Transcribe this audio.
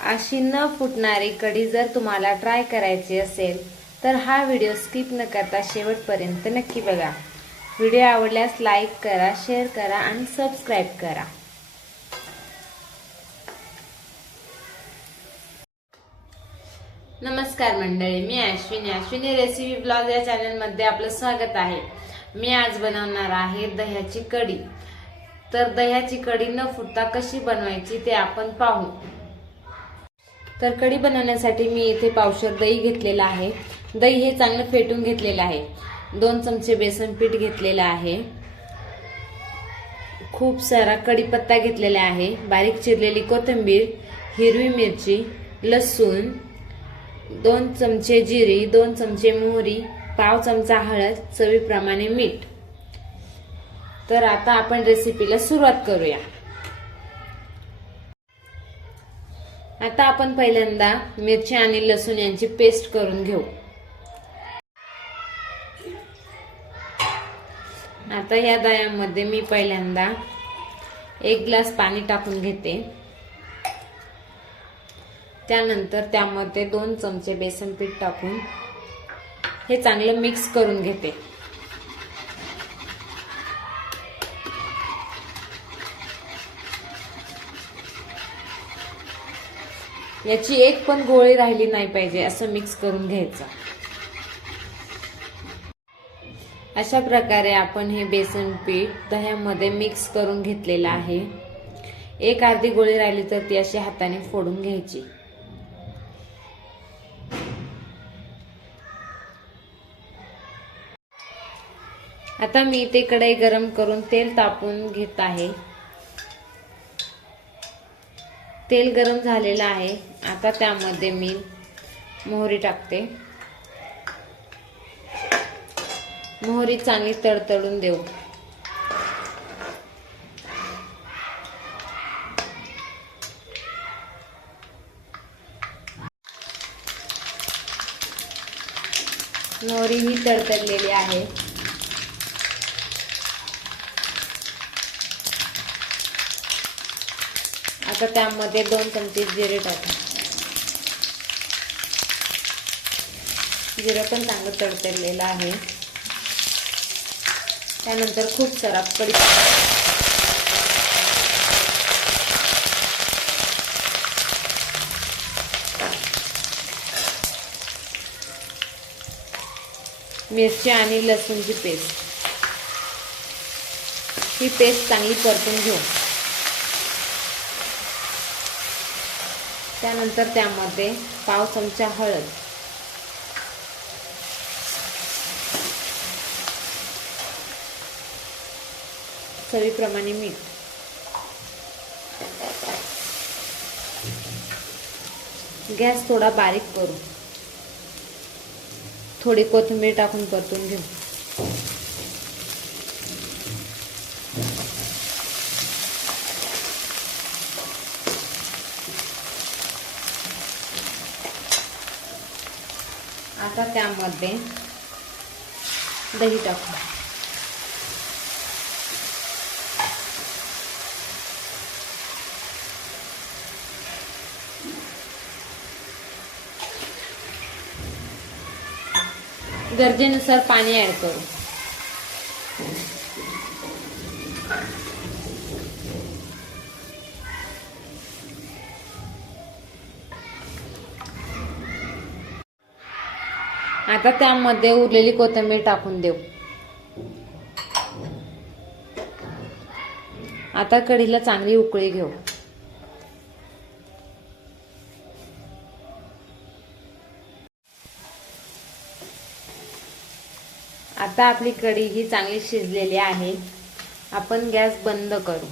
अशी न फुटणारी कढी जर तुम्हाला ट्राय करायची असेल तर हा व्हिडिओ स्किप न करता शेवटपर्यंत नक्की बघा. व्हिडिओ आवडल्यास लाईक करा शेअर करा आणि सबस्क्राईब करा. नमस्कार मंडळी मी अश्विनी. अश्विनी रेसिपी ब्लॉग या चॅनलमध्ये आपलं स्वागत आहे. मी आज बनवणार आहे दह्याची कढी. तर दह्याची कढी न फुटता कशी बनवायची ते आपण पाहू. तर कढी बनवण्यासाठी मी इथे पावशर दही घेतलेलं आहे. दही हे चांगलं फेटून घेतलेलं आहे. दोन चमचे बेसन पीठ घेतलेलं आहे. खूप सारा कढीपत्ता घेतलेला आहे. बारीक चिरलेली कोथिंबीर हिरवी मिरची लसूण दोन चमचे जिरी दोन चमचे मोहरी पाव चमचा हळद चवीप्रमाणे मीठ. तर आता आपण रेसिपीला सुरुवात करूया. आता आपण पहिल्यांदा मिरची आणि लसूण यांची पेस्ट करून घेऊ. आता या दह्यामध्ये मी पहिल्यांदा एक ग्लास पाणी टाकून घेते. त्यानंतर त्यामध्ये दोन चमचे बेसन पीठ टाकून हे चांगलं मिक्स करून घेते. याची एक पण गोळी राहिली नाही पाहिजे असं मिक्स करून घ्यायचं. अशा प्रकारे आपण हे बेसन पीठ दह्यामध्ये मिक्स करून घेतलेलं आहे. एक अर्धी गोळी राहिली तर ती अशी हाताने फोडून घ्यायची. आता मी ते कढई गरम करून तेल तापून घेत आहे. तेल गरम झालेलं आहे. आता त्यामध्ये मी मोहरी टाकते. मोहरी चांगली तडतडून देऊ. मोहरी ही तडतडलेली आहे. आता त्यामध्ये दोन चमचे जिरे टाका. जिरं पण चांगलं तडतडलेलं आहे. त्यानंतर खूप सारा कडी मिरची आणि लसूणची पेस्ट. ही पेस्ट चांगली परतून घेऊ. त्यानंतर त्यामध्ये पाव चमचा हळद. चवीप्रमाणे मीठ. गॅस थोडा बारीक करू. थोडी कोथिंबीर टाकून परतून घेऊ. आता त्यामध्ये दही टाकू. गरजेनुसार पाणी ॲड करू. आता त्यामध्ये उरलेली कोथिंबीर टाकून देऊ. आता कढीला चांगली उकळी घेऊ. आता आपली कढी ही चांगली शिजलेली आहे. आपण गॅस बंद करू.